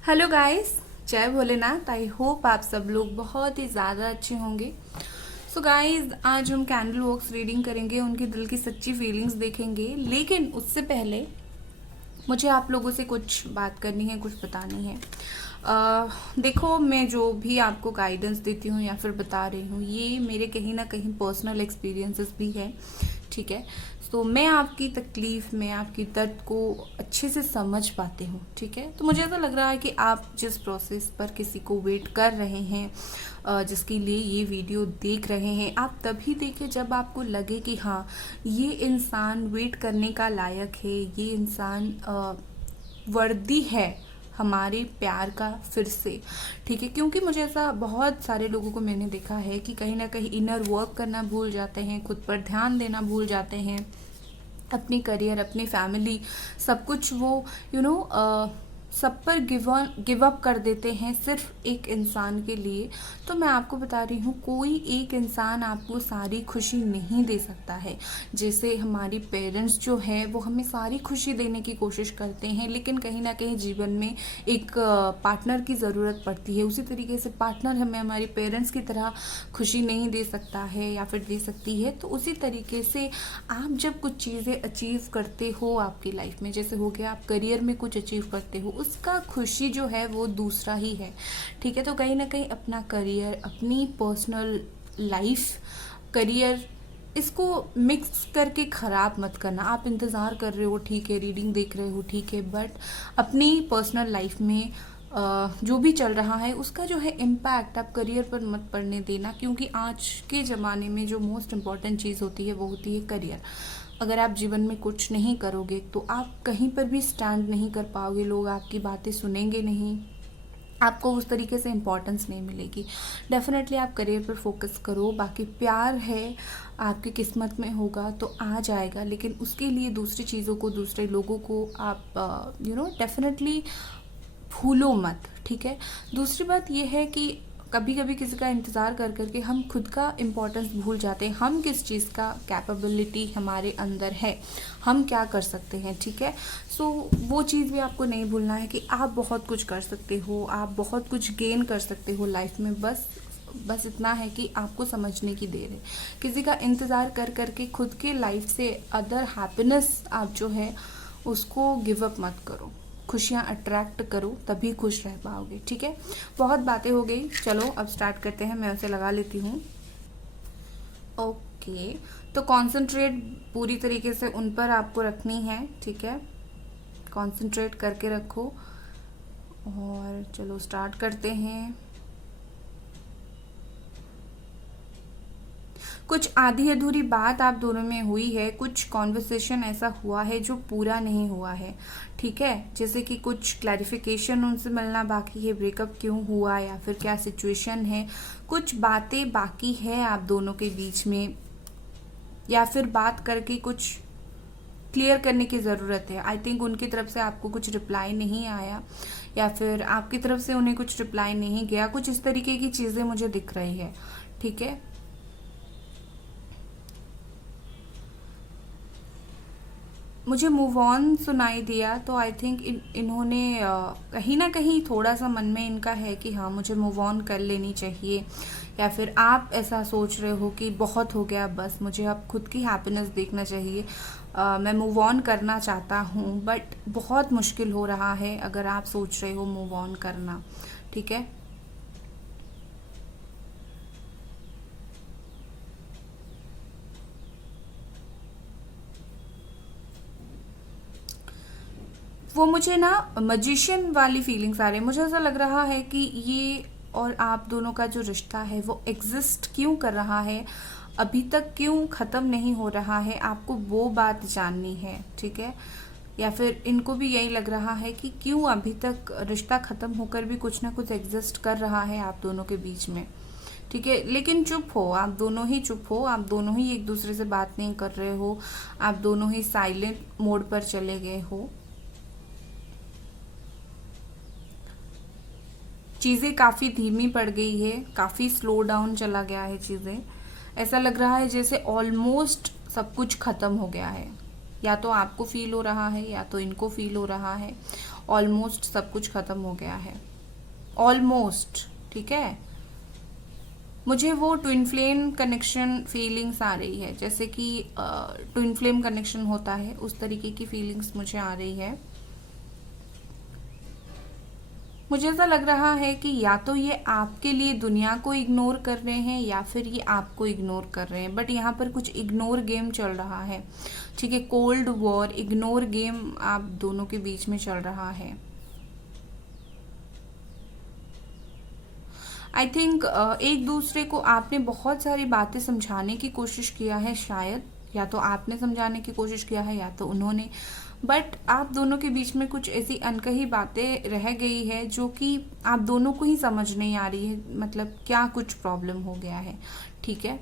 Hello guys, जय Bholenath. I hope आप सब लोग बहुत ही ज़्यादा अच्छे होंगे। सो गाइस, आज हम कैंडल वॉक्स रीडिंग करेंगे, उनके दिल की सच्ची फीलिंग्स देखेंगे। लेकिन उससे पहले मुझे आप लोगों से कुछ बात करनी है, कुछ बतानी है। देखो, मैं जो भी आपको गाइडेंस देती हूँ या फिर बता रही हूँ, ये मेरे कहीं ना कहीं पर्सनल एक्सपीरियंसेस भी है। ठीक है। तो मैं आपकी तकलीफ़ में आपकी दर्द को अच्छे से समझ पाती हूँ। ठीक है। तो मुझे ऐसा लग रहा है कि आप जिस प्रोसेस पर किसी को वेट कर रहे हैं, जिसके लिए ये वीडियो देख रहे हैं, आप तभी देखें जब आपको लगे कि हाँ, ये इंसान वेट करने का लायक है, ये इंसान वर्दी है हमारे प्यार का फिर से। ठीक है। क्योंकि मुझे ऐसा बहुत सारे लोगों को मैंने देखा है कि कहीं ना कहीं इनर वर्क करना भूल जाते हैं, खुद पर ध्यान देना भूल जाते हैं, अपनी करियर, अपनी फैमिली, सब कुछ वो सब पर गिव अप कर देते हैं सिर्फ एक इंसान के लिए। तो मैं आपको बता रही हूँ, कोई एक इंसान आपको सारी खुशी नहीं दे सकता है। जैसे हमारी पेरेंट्स जो है वो हमें सारी खुशी देने की कोशिश करते हैं, लेकिन कहीं ना कहीं जीवन में एक पार्टनर की ज़रूरत पड़ती है। उसी तरीके से पार्टनर हमें हमारी पेरेंट्स की तरह खुशी नहीं दे सकता है या फिर दे सकती है। तो उसी तरीके से आप जब कुछ चीज़ें अचीव करते हो आपकी लाइफ में, जैसे हो गया आप करियर में कुछ अचीव करते हो, उसका खुशी जो है वो दूसरा ही है। ठीक है। तो कहीं ना कहीं अपना करियर, अपनी पर्सनल लाइफ, करियर, इसको मिक्स करके ख़राब मत करना। आप इंतज़ार कर रहे हो, ठीक है, रीडिंग देख रहे हो, ठीक है, बट अपनी पर्सनल लाइफ में जो भी चल रहा है उसका जो है इम्पैक्ट आप करियर पर मत पड़ने देना। क्योंकि आज के ज़माने में जो मोस्ट इम्पॉर्टेंट चीज़ होती है वो होती है करियर। अगर आप जीवन में कुछ नहीं करोगे तो आप कहीं पर भी स्टैंड नहीं कर पाओगे, लोग आपकी बातें सुनेंगे नहीं, आपको उस तरीके से इम्पोर्टेंस नहीं मिलेगी। डेफिनेटली आप करियर पर फोकस करो। बाकी प्यार है, आपकी किस्मत में होगा तो आ जाएगा, लेकिन उसके लिए दूसरी चीज़ों को, दूसरे लोगों को आप डेफिनेटली भूलो मत। ठीक है। दूसरी बात यह है कि कभी कभी किसी का इंतज़ार कर करके हम खुद का इम्पोर्टेंस भूल जाते हैं। हम किस चीज़ का कैपेबिलिटी हमारे अंदर है, हम क्या कर सकते हैं। ठीक है। सो वो चीज़ भी आपको नहीं भूलना है कि आप बहुत कुछ कर सकते हो, आप बहुत कुछ गेन कर सकते हो लाइफ में। बस इतना है कि आपको समझने की देर है। किसी का इंतज़ार कर करके खुद के लाइफ से अदर हैप्पीनेस आप जो है उसको गिव अप मत करो। खुशियाँ अट्रैक्ट करो, तभी खुश रह पाओगे। ठीक है। बहुत बातें हो गई, चलो अब स्टार्ट करते हैं। मैं उसे लगा लेती हूँ। ओके। तो कॉन्सेंट्रेट पूरी तरीके से उन पर आपको रखनी है। ठीक है। कॉन्सेंट्रेट करके रखो और चलो स्टार्ट करते हैं। कुछ आधी अधूरी बात आप दोनों में हुई है, कुछ कॉन्वर्सेशन ऐसा हुआ है जो पूरा नहीं हुआ है। ठीक है। जैसे कि कुछ क्लैरिफिकेशन उनसे मिलना बाकी है, ब्रेकअप क्यों हुआ या फिर क्या सिचुएशन है, कुछ बातें बाकी है आप दोनों के बीच में, या फिर बात करके कुछ क्लियर करने की ज़रूरत है। आई थिंक उनकी तरफ से आपको कुछ रिप्लाई नहीं आया या फिर आपकी तरफ से उन्हें कुछ रिप्लाई नहीं गया, कुछ इस तरीके की चीज़ें मुझे दिख रही है। ठीक है। मुझे मूव ऑन सुनाई दिया, तो आई थिंक इन्होंने कहीं ना कहीं थोड़ा सा मन में इनका है कि हाँ, मुझे मूव ऑन कर लेनी चाहिए। या फिर आप ऐसा सोच रहे हो कि बहुत हो गया, बस मुझे अब खुद की हैप्पीनेस देखना चाहिए, मैं मूव ऑन करना चाहता हूँ, बट बहुत मुश्किल हो रहा है अगर आप सोच रहे हो मूव ऑन करना। ठीक है। वो मुझे ना मजिशियन वाली फीलिंग्स आ रही है। मुझे ऐसा लग रहा है कि ये और आप दोनों का जो रिश्ता है वो एग्जिस्ट क्यों कर रहा है, अभी तक क्यों ख़त्म नहीं हो रहा है, आपको वो बात जाननी है। ठीक है। या फिर इनको भी यही लग रहा है कि क्यों अभी तक रिश्ता ख़त्म होकर भी कुछ ना कुछ एग्जिस्ट कर रहा है आप दोनों के बीच में। ठीक है। लेकिन चुप हो, आप दोनों ही चुप हो, आप दोनों ही एक दूसरे से बात नहीं कर रहे हो, आप दोनों ही साइलेंट मोड पर चले गए हो। चीज़ें काफ़ी धीमी पड़ गई है, काफ़ी स्लो डाउन चला गया है चीज़ें। ऐसा लग रहा है जैसे ऑलमोस्ट सब कुछ ख़त्म हो गया है। या तो आपको फील हो रहा है या तो इनको फील हो रहा है। ऑलमोस्ट सब कुछ खत्म हो गया है, ऑलमोस्ट। ठीक है, मुझे वो ट्विन फ्लेम कनेक्शन फीलिंग्स आ रही है, जैसे कि ट्विन फ्लेम कनेक्शन होता है उस तरीके की फीलिंग्स मुझे आ रही है। मुझे ऐसा लग रहा है कि या तो ये आपके लिए दुनिया को इग्नोर कर रहे हैं या फिर ये आपको इग्नोर कर रहे हैं, बट यहाँ पर कुछ इग्नोर गेम चल रहा है। ठीक है, कोल्ड वॉर, इग्नोर गेम आप दोनों के बीच में चल रहा है। आई थिंक एक दूसरे को आपने बहुत सारी बातें समझाने की कोशिश किया है, शायद या तो आपने समझाने की कोशिश किया है या तो उन्होंने, बट आप दोनों के बीच में कुछ ऐसी अनकही बातें रह गई है जो कि आप दोनों को ही समझ नहीं आ रही है, मतलब क्या कुछ प्रॉब्लम हो गया है। ठीक है,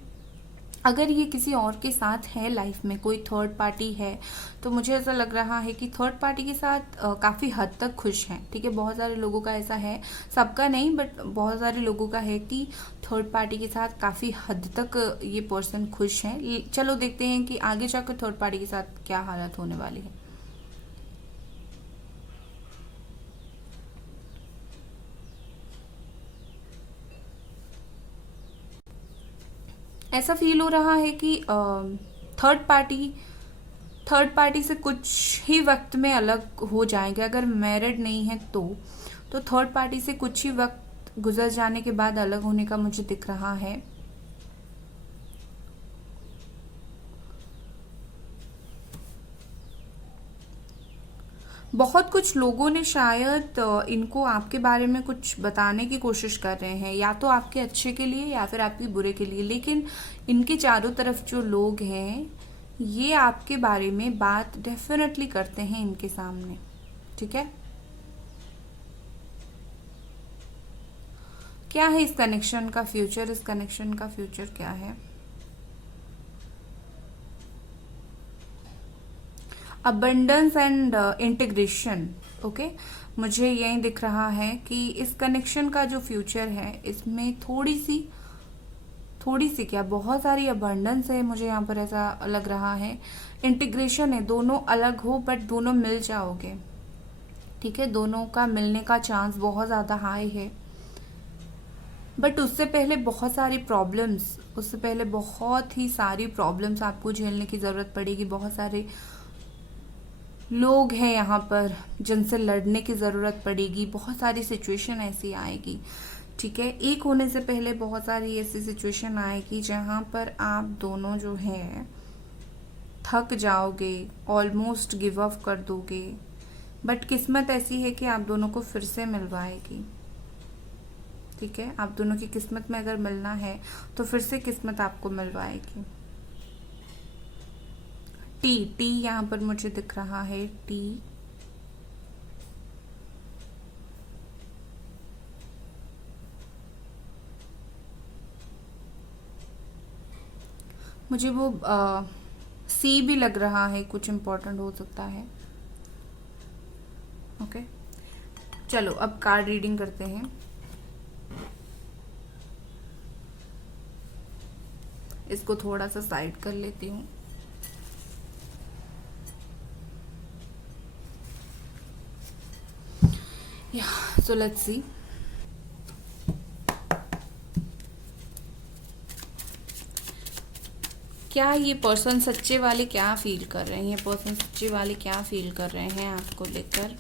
अगर ये किसी और के साथ है, लाइफ में कोई थर्ड पार्टी है, तो मुझे ऐसा लग रहा है कि थर्ड पार्टी के साथ काफ़ी हद तक खुश हैं। ठीक है, बहुत सारे लोगों का ऐसा है, सबका नहीं बट बहुत सारे लोगों का है कि थर्ड पार्टी के साथ काफ़ी हद तक ये पर्सन खुश हैं। चलो देखते हैं कि आगे जाकर थर्ड पार्टी के साथ क्या हालत होने वाली है। ऐसा फील हो रहा है कि थर्ड पार्टी थर्ड पार्टी से कुछ ही वक्त में अलग हो जाएंगे। अगर मैरिड नहीं है तो थर्ड पार्टी से कुछ ही वक्त गुजर जाने के बाद अलग होने का मुझे दिख रहा है। बहुत कुछ लोगों ने शायद इनको आपके बारे में कुछ बताने की कोशिश कर रहे हैं, या तो आपके अच्छे के लिए या फिर आपके बुरे के लिए, लेकिन इनके चारों तरफ जो लोग हैं ये आपके बारे में बात डेफिनेटली करते हैं इनके सामने। ठीक है, क्या है इस कनेक्शन का फ्यूचर? इस कनेक्शन का फ्यूचर क्या है? Abundance and integration. ओके, मुझे यही दिख रहा है कि इस कनेक्शन का जो फ्यूचर है इसमें थोड़ी सी क्या, बहुत सारी अबंडेंस है, मुझे यहाँ पर ऐसा लग रहा है। इंटीग्रेशन है, दोनों अलग हो बट दोनों मिल जाओगे। ठीक है, दोनों का मिलने का चांस बहुत ज़्यादा हाई है, बट उससे पहले बहुत सारी प्रॉब्लम्स, उससे पहले बहुत ही सारी प्रॉब्लम्स आपको झेलने की ज़रूरत पड़ेगी। बहुत सारे लोग हैं यहाँ पर जिनसे लड़ने की ज़रूरत पड़ेगी, बहुत सारी सिचुएशन ऐसी आएगी। ठीक है, एक होने से पहले बहुत सारी ऐसी सिचुएशन आएगी जहाँ पर आप दोनों जो हैं थक जाओगे, ऑलमोस्ट गिव अप कर दोगे, बट किस्मत ऐसी है कि आप दोनों को फिर से मिलवाएगी। ठीक है, आप दोनों की किस्मत में अगर मिलना है तो फिर से किस्मत आपको मिलवाएगी। टी यहाँ पर मुझे दिख रहा है, टी। मुझे वो सी भी लग रहा है, कुछ इम्पोर्टेंट हो सकता है। ओके, चलो अब कार्ड रीडिंग करते हैं। इसको थोड़ा सा साइड कर लेती हूँ। So let's see. क्या ये पर्सन सच्चे वाले क्या फील कर रहे हैं? ये पर्सन सच्चे वाले क्या फील कर रहे हैं आपको लेकर?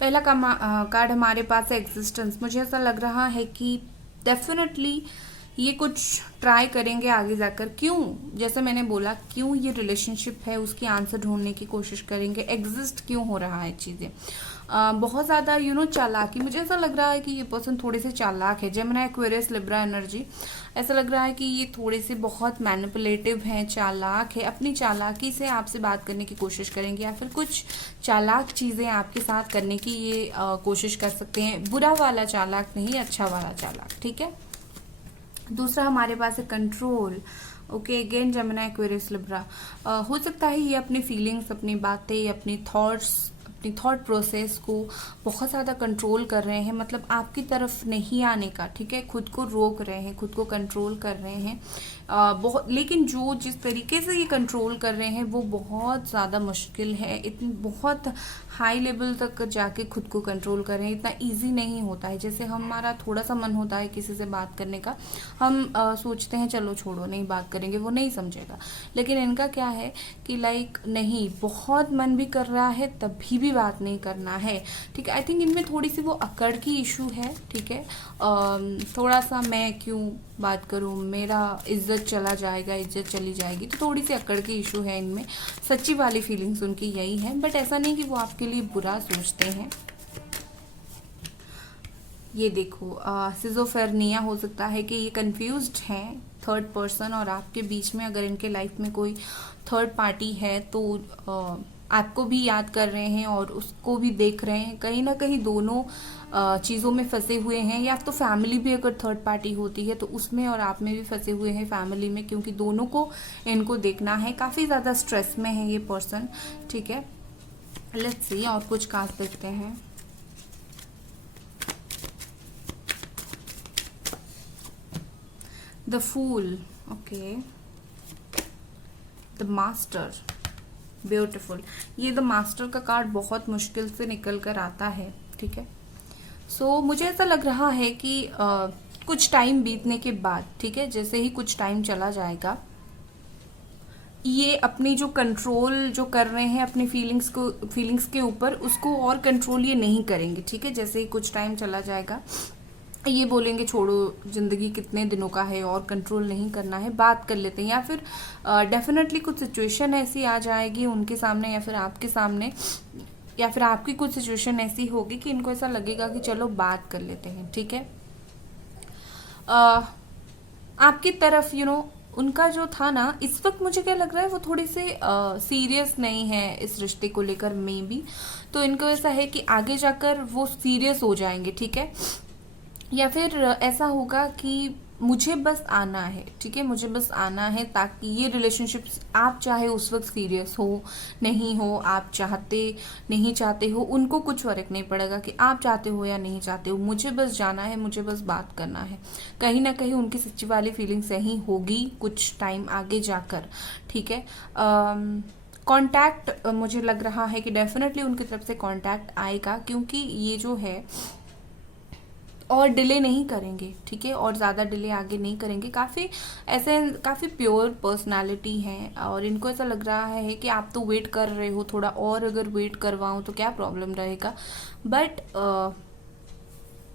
पहला कार्ड हमारे पास है एग्जिस्टेंस। मुझे ऐसा लग रहा है कि डेफिनेटली ये कुछ ट्राई करेंगे आगे जाकर। क्यों, जैसे मैंने बोला, क्यों ये रिलेशनशिप है उसकी आंसर ढूंढने की कोशिश करेंगे। एग्जिस्ट क्यों हो रहा है चीज़ें, बहुत ज़्यादा चालाकी। मुझे ऐसा लग रहा है कि ये पर्सन थोड़े से चालाक है। जेमिनी, एक्वेरियस, लिब्रा एनर्जी, ऐसा लग रहा है कि ये थोड़े से बहुत मैनिपुलेटिव हैं, चालाक है। अपनी चालाकी से आपसे बात करने की कोशिश करेंगे या फिर कुछ चालाक चीज़ें आपके साथ करने की ये कोशिश कर सकते हैं। बुरा वाला चालाक नहीं, अच्छा वाला चालाक। ठीक है, दूसरा हमारे पास है control. Okay, again Gemini, Aquarius, Libra. हो सकता है ये अपनी फीलिंग्स, अपनी बातें, अपनी थॉट्स अपनी थॉट प्रोसेस को बहुत ज़्यादा कंट्रोल कर रहे हैं, मतलब आपकी तरफ नहीं आने का, ठीक है, खुद को रोक रहे हैं, खुद को कंट्रोल कर रहे हैं बहुत। लेकिन जो जिस तरीके से ये कंट्रोल कर रहे हैं वो बहुत ज़्यादा मुश्किल है, इतनी बहुत हाई लेवल तक जाके खुद को कंट्रोल कर रहे हैं, इतना इजी नहीं होता है। जैसे हमारा थोड़ा सा मन होता है किसी से बात करने का, हम सोचते हैं चलो छोड़ो नहीं बात करेंगे, वो नहीं समझेगा। लेकिन इनका क्या है कि लाइक नहीं, बहुत मन भी कर रहा है तभी भी बात नहीं करना है, ठीक है। आई थिंक इनमें थोड़ी सी वो अकड़ की इशू है, ठीक है। थोड़ा सा मैं क्यों बात करूं, मेरा इज्जत चला जाएगा, इज्जत चली जाएगी, तो थोड़ी सी अकड़ की इशू है इनमें। सच्ची वाली फीलिंग्स उनकी यही है, बट ऐसा नहीं कि वो आपके लिए बुरा सोचते हैं। ये देखो सिजोफेरेनिया हो सकता है कि ये कंफ्यूज्ड हैं, थर्ड पर्सन और आपके बीच में अगर इनके लाइफ में कोई थर्ड पार्टी है तो आपको भी याद कर रहे हैं और उसको भी देख रहे हैं, कहीं ना कहीं दोनों चीज़ों में फंसे हुए हैं। या तो फैमिली भी अगर थर्ड पार्टी होती है तो उसमें और आप में भी फंसे हुए हैं फैमिली में, क्योंकि दोनों को इनको देखना है। काफ़ी ज़्यादा स्ट्रेस में है ये पर्सन, ठीक है। लेट्स सी और कुछ कार्ड देखते हैं। The fool, okay, the master, beautiful. ये द मास्टर का कार्ड बहुत मुश्किल से निकल कर आता है, ठीक है। सो मुझे ऐसा लग रहा है कि कुछ टाइम बीतने के बाद, ठीक है, जैसे ही कुछ टाइम चला जाएगा, ये अपनी जो कंट्रोल जो कर रहे हैं अपनी फीलिंग्स के ऊपर, उसको और कंट्रोल ये नहीं करेंगे, ठीक है। जैसे ही कुछ टाइम चला जाएगा ये बोलेंगे छोड़ो, जिंदगी कितने दिनों का है और कंट्रोल नहीं करना है, बात कर लेते हैं। या फिर डेफिनेटली कुछ सिचुएशन ऐसी आ जाएगी उनके सामने या फिर आपके सामने, या फिर आपकी कुछ सिचुएशन ऐसी होगी कि इनको ऐसा लगेगा कि चलो बात कर लेते हैं, ठीक है। आपकी तरफ उनका जो था ना, इस वक्त मुझे क्या लग रहा है वो थोड़े से सीरियस नहीं है इस रिश्ते को लेकर, मे बी। तो इनको ऐसा है कि आगे जाकर वो सीरियस हो जाएंगे, ठीक है। या फिर ऐसा होगा कि मुझे बस आना है, ठीक है, मुझे बस आना है, ताकि ये रिलेशनशिप, आप चाहे उस वक्त सीरियस हो नहीं हो, आप चाहते नहीं चाहते हो, उनको कुछ फर्क नहीं पड़ेगा कि आप चाहते हो या नहीं चाहते हो, मुझे बस जाना है, मुझे बस बात करना है। कहीं ना कहीं उनकी सच्ची वाली फीलिंग सही होगी कुछ टाइम आगे जाकर, ठीक है। कांटेक्ट मुझे लग रहा है कि डेफिनेटली उनकी तरफ से कांटेक्ट आएगा, क्योंकि ये जो है और डिले नहीं करेंगे, ठीक है, और ज़्यादा डिले आगे नहीं करेंगे। काफ़ी प्योर पर्सनालिटी है और इनको ऐसा लग रहा है कि आप तो वेट कर रहे हो, थोड़ा और अगर वेट करवाऊँ तो क्या प्रॉब्लम रहेगा। बट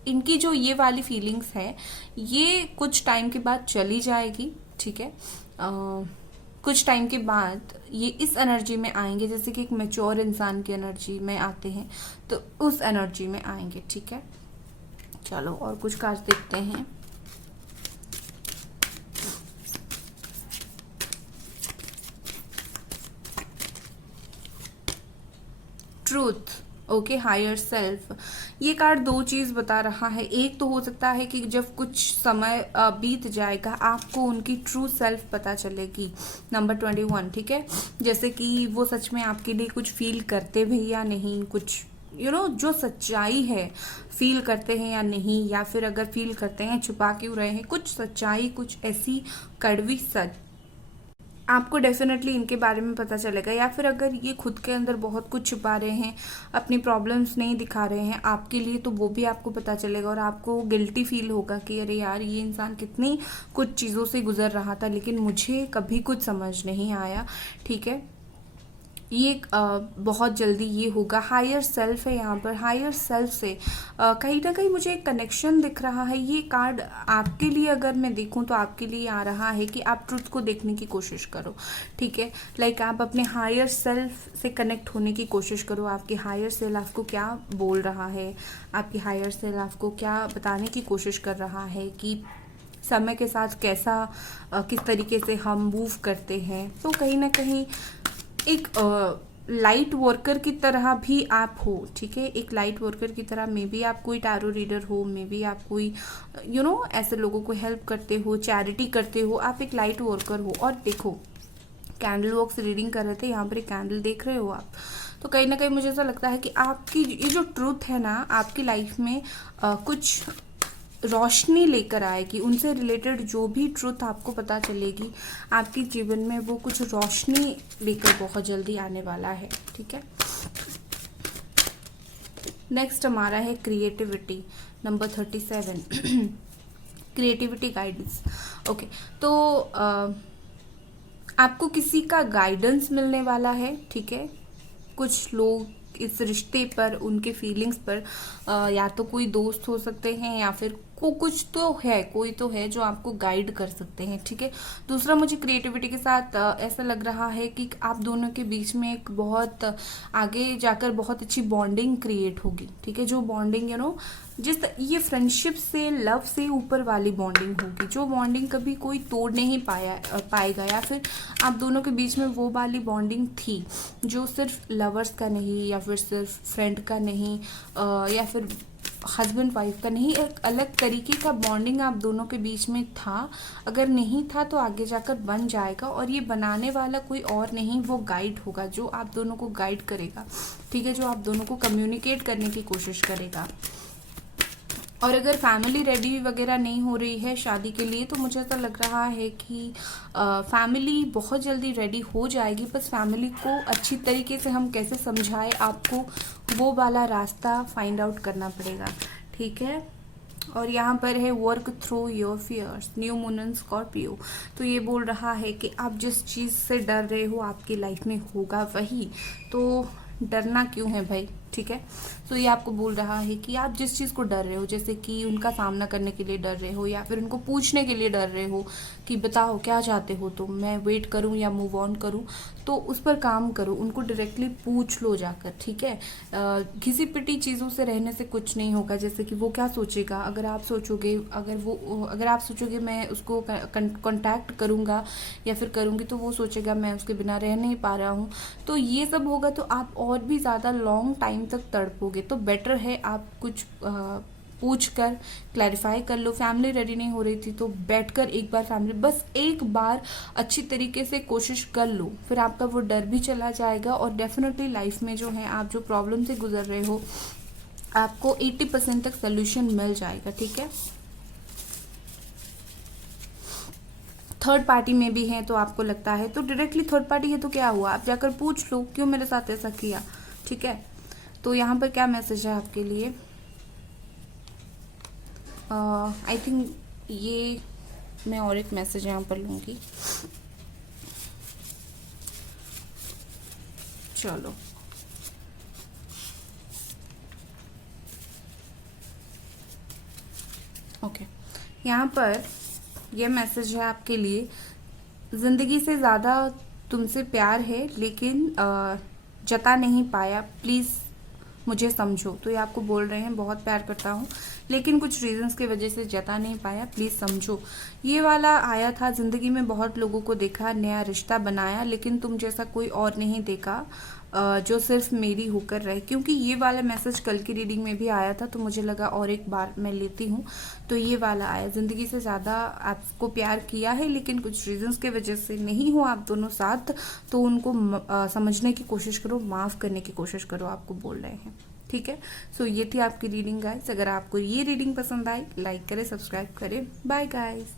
इनकी जो ये वाली फीलिंग्स है ये कुछ टाइम के बाद चली जाएगी, ठीक है। कुछ टाइम के बाद ये इस एनर्जी में आएंगे, जैसे कि एक मैच्योर इंसान की एनर्जी में आते हैं, तो उस एनर्जी में आएंगे, ठीक है। चलो और कुछ कार्ड देखते हैं। Truth, okay, higher self. ये कार्ड दो चीज बता रहा है। एक तो हो सकता है कि जब कुछ समय बीत जाएगा आपको उनकी ट्रू सेल्फ पता चलेगी, नंबर 21, ठीक है। जैसे कि वो सच में आपके लिए कुछ फील करते भी या नहीं, कुछ जो सच्चाई है फील करते हैं या नहीं, या फिर अगर फील करते हैं छुपा क्यों रहे हैं, कुछ सच्चाई, कुछ ऐसी कड़वी सच आपको डेफिनेटली इनके बारे में पता चलेगा। या फिर अगर ये खुद के अंदर बहुत कुछ छुपा रहे हैं, अपनी प्रॉब्लम्स नहीं दिखा रहे हैं आपके लिए, तो वो भी आपको पता चलेगा और आपको गिल्टी फील होगा कि अरे यार ये इंसान कितनी कुछ चीज़ों से गुजर रहा था लेकिन मुझे कभी कुछ समझ नहीं आया, ठीक है। ये बहुत जल्दी ये होगा। हायर सेल्फ है यहाँ पर, हायर सेल्फ से कहीं ना कहीं मुझे एक कनेक्शन दिख रहा है। ये कार्ड आपके लिए अगर मैं देखूँ तो आपके लिए आ रहा है कि आप ट्रुथ को देखने की कोशिश करो, ठीक है। लाइक आप अपने हायर सेल्फ से कनेक्ट होने की कोशिश करो। आपकी हायर सेल्फ आपको क्या बोल रहा है, आपकी हायर सेल्फ आपको क्या बताने की कोशिश कर रहा है कि समय के साथ कैसा किस तरीके से हम मूव करते हैं। तो कहीं ना कहीं एक लाइट वर्कर की तरह भी आप हो, ठीक है। एक लाइट वर्कर की तरह, मे बी आप कोई टैरो रीडर हो, मे बी आप कोई ऐसे लोगों को हेल्प करते हो, चैरिटी करते हो, आप एक लाइट वर्कर हो। और देखो कैंडल बॉक्स रीडिंग कर रहे थे, यहाँ पर एक कैंडल देख रहे हो आप, तो कहीं ना कहीं मुझे ऐसा लगता है कि आपकी ये जो ट्रूथ है ना आपकी लाइफ में कुछ रोशनी लेकर आएगी। उनसे रिलेटेड जो भी ट्रुथ आपको पता चलेगी आपके जीवन में, वो कुछ रोशनी लेकर बहुत जल्दी आने वाला है। ठीक है, नेक्स्ट हमारा है creativity, number 37 creativity guidance. Okay, तो आपको किसी का गाइडेंस मिलने वाला है। ठीक है, कुछ लोग इस रिश्ते पर, उनके फीलिंग्स पर, या तो कोई दोस्त हो सकते हैं या फिर कुछ तो है, कोई तो है जो आपको गाइड कर सकते हैं। ठीक है, दूसरा मुझे क्रिएटिविटी के साथ ऐसा लग रहा है कि आप दोनों के बीच में एक बहुत आगे जाकर बहुत अच्छी बॉन्डिंग क्रिएट होगी। ठीक है, जो बॉन्डिंग ये फ्रेंडशिप से, लव से ऊपर वाली बॉन्डिंग होगी, जो बॉन्डिंग कभी कोई तोड़ नहीं पाएगा, या फिर आप दोनों के बीच में वो वाली बॉन्डिंग थी जो सिर्फ लवर्स का नहीं, या फिर सिर्फ फ्रेंड का नहीं, या फिर हस्बैंड वाइफ का नहीं, एक अलग तरीके का बॉन्डिंग आप दोनों के बीच में था। अगर नहीं था तो आगे जाकर बन जाएगा, और ये बनाने वाला कोई और नहीं, वो गाइड होगा जो आप दोनों को गाइड करेगा। ठीक है, जो आप दोनों को कम्युनिकेट करने की कोशिश करेगा। और अगर फैमिली रेडी वगैरह नहीं हो रही है शादी के लिए, तो मुझे ऐसा लग रहा है कि फैमिली बहुत जल्दी रेडी हो जाएगी। बस फैमिली को अच्छी तरीके से हम कैसे समझाएं, आपको वो वाला रास्ता फाइंड आउट करना पड़ेगा। ठीक है, और यहाँ पर है work through your fears, new moon in Scorpio. तो ये बोल रहा है कि आप जिस चीज़ से डर रहे हो आपकी लाइफ में होगा वही, तो डरना क्यों है भाई। ठीक है, तो ये आपको बोल रहा है कि आप जिस चीज़ को डर रहे हो, जैसे कि उनका सामना करने के लिए डर रहे हो, या फिर उनको पूछने के लिए डर रहे हो कि बताओ क्या चाहते हो, तो मैं वेट करूं या मूव ऑन करूं, तो उस पर काम करो, उनको डायरेक्टली पूछ लो जाकर। ठीक है, घिसी पिटी चीज़ों से रहने से कुछ नहीं होगा। जैसे कि वो क्या सोचेगा, अगर आप सोचोगे मैं उसको कॉन्टैक्ट करूँगा या फिर करूँगी, तो वो सोचेगा मैं उसके बिना रह नहीं पा रहा हूँ, तो ये सब होगा तो आप और भी ज़्यादा लॉन्ग टाइम तक तड़पोगे। तो बेटर है आप कुछ पूछ कर क्लैरिफाई कर लो। फैमिली रेडी नहीं हो रही थी तो बैठकर एक बार फैमिली, बस एक बार अच्छी तरीके से कोशिश कर लो, फिर आपका वो डर भी चला जाएगा, और डेफिनेटली लाइफ में जो है आप जो प्रॉब्लम से गुजर रहे हो आपको 80% तक सोल्यूशन मिल जाएगा। ठीक है, थर्ड पार्टी में भी है तो आपको लगता है, तो डायरेक्टली थर्ड पार्टी है तो क्या हुआ, आप जाकर पूछ लो क्यों मेरे साथ ऐसा किया। ठीक है, तो यहाँ पर क्या मैसेज है आपके लिए। आई थिंक ये मैं और एक मैसेज यहाँ पर लूँगी। चलो, ओके, यहाँ पर यह मैसेज है आपके लिए, ज़िंदगी से ज़्यादा तुमसे प्यार है लेकिन जता नहीं पाया, प्लीज़ मुझे समझो। तो ये आपको बोल रहे हैं बहुत प्यार करता हूँ लेकिन कुछ रीजंस की वजह से जता नहीं पाया, प्लीज़ समझो। ये वाला आया था, ज़िंदगी में बहुत लोगों को देखा, नया रिश्ता बनाया, लेकिन तुम जैसा कोई और नहीं देखा जो सिर्फ मेरी होकर रहे। क्योंकि ये वाला मैसेज कल की रीडिंग में भी आया था तो मुझे लगा और एक बार मैं लेती हूँ। तो ये वाला आया, ज़िंदगी से ज़्यादा आपको प्यार किया है लेकिन कुछ रीजंस के वजह से नहीं हो आप दोनों साथ, तो उनको समझने की कोशिश करो, माफ़ करने की कोशिश करो, आपको बोल रहे हैं। ठीक है, सो ये थी आपकी रीडिंग गाइस। अगर आपको ये रीडिंग पसंद आई, लाइक करें, सब्सक्राइब करें। Bye guys.